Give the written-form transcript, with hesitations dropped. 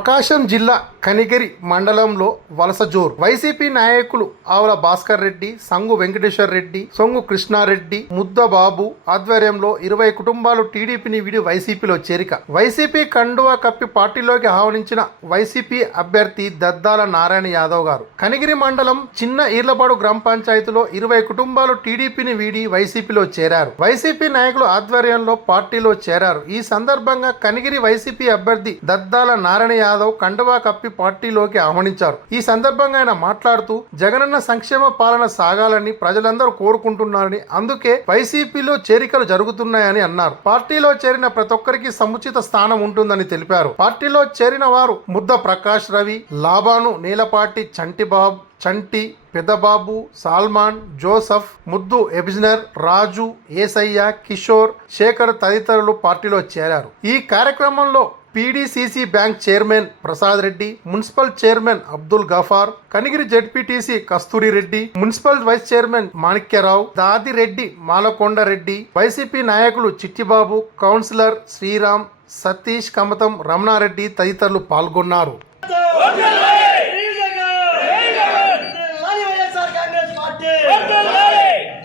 ప్రకాశం జిల్లా కనిగిరి మండలంలో వలస జోరు. వైసీపీ నాయకులు ఆవుల భాస్కర్ రెడ్డి, సంగు వెంకటేశ్వర్ రెడ్డి, సొంగు కృష్ణారెడ్డి, ముద్దబాబు ఆధ్వర్యంలో 20 కుటుంబాలు టీడీపీని వీడి వైసీపీలో చేరిక. వైసీపీ కండువా కప్పి పార్టీలోకి ఆహ్వానించిన వైసీపీ అభ్యర్థి దద్దాల నారాయణ యాదవ్ గారు. కనిగిరి మండలం చిన్న ఈర్లపాడు గ్రామ పంచాయతీలో 20 కుటుంబాలు టీడీపీని వీడి వైసీపీలో చేరారు. వైసీపీ నాయకులు ఆధ్వర్యంలో పార్టీలో చేరారు. ఈ సందర్భంగా కనిగిరి వైసీపీ అభ్యర్థి దద్దాల నారాయణ యాదవ్ కండువా కప్పి పార్టీలోకి ఆహ్వానించారు. ఈ సందర్భంగా ఆయన మాట్లాడుతూ జగనన్న సంక్షేమ పాలన సాగాలని ప్రజలందరూ కోరుకుంటున్నారని, అందుకే వైసీపీలో చేరికలు జరుగుతున్నాయని అన్నారు. పార్టీలో చేరిన ప్రతి ఒక్కరికి సముచిత స్థానం ఉంటుందని తెలిపారు. పార్టీలో చేరిన వారు ముద్ద ప్రకాష్ రవి, లాబాను నీలపాటి, చంటి పెద్దబాబు, సాల్మాన్, జోసఫ్, ముద్దు ఎబిజ్నర్, రాజు, ఏసయ్య, కిషోర్, శేఖర్ తదితరులు పార్టీలో చేరారు. ఈ కార్యక్రమంలో PDCC bank chairman Prasad Reddy, municipal chairman Abdul Gafar, Kanigiri ZPTC Kasturi Reddy, municipal vice chairman Manikyarao, Dadireddy, Malakondareddy, YCP నాయకులు చిట్టిబాబు, కౌన్సిలర్ శ్రీరామ్, సతీష్ కమతం, రమణారెడ్డి తదితరులు పాల్గొన్నారు.